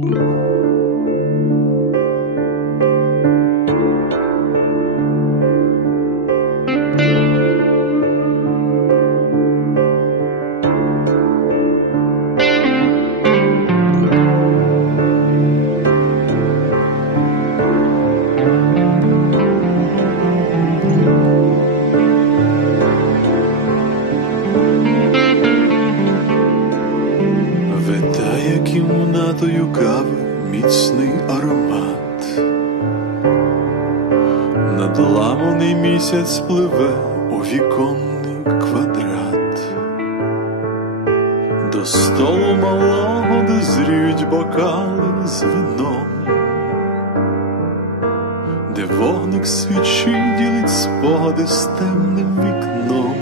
Música Витає кімнатою кави міцний аромат. Надламаний місяць пливе у віконний квадрат. До столу малого дозріють бокали з вином, де вогник свічі ділить спогади з темним вікном.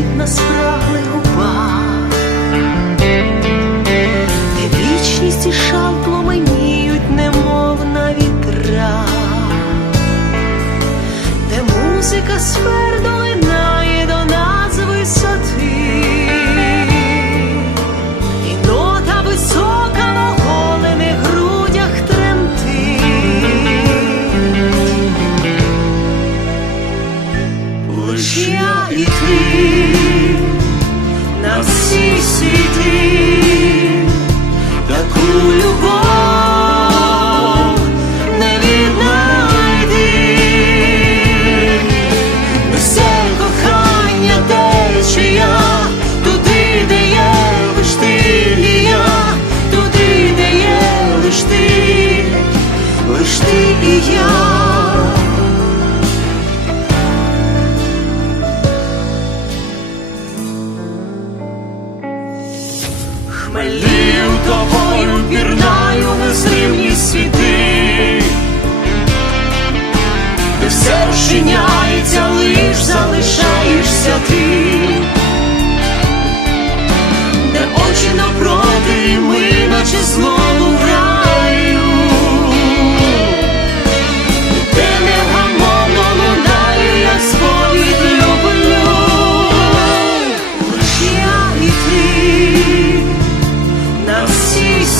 Бродить на спраглих губах, де вічність і шал пломеніють, немов на вітрах, де музика сфер Лиш я і ти на всі світи. Таку любов не віднайди, все кохання течія, туди, де є лиш ти і я, туди, де є лиш ти, лиш ти і я. Тобою пірнаю незримні світи, де все розчиняється,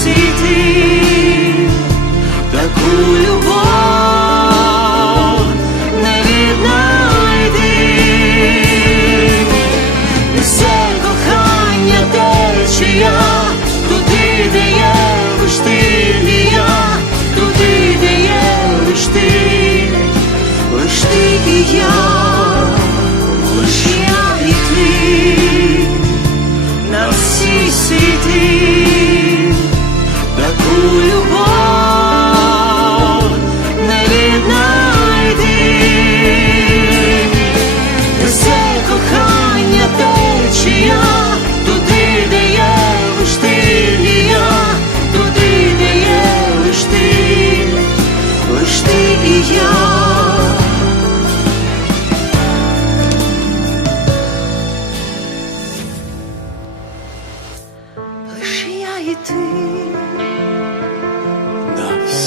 всі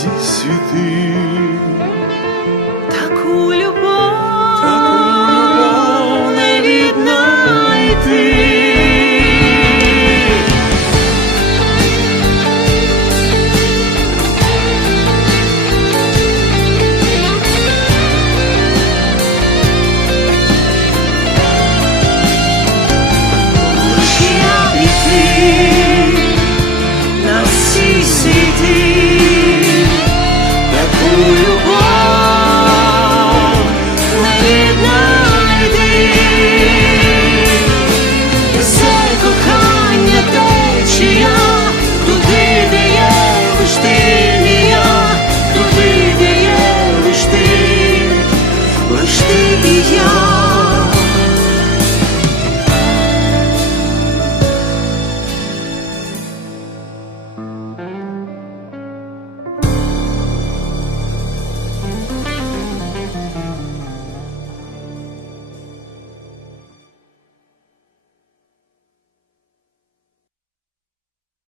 всі світи. таку любов, Таку любов не віднайти. Лиш я і ти на всі світи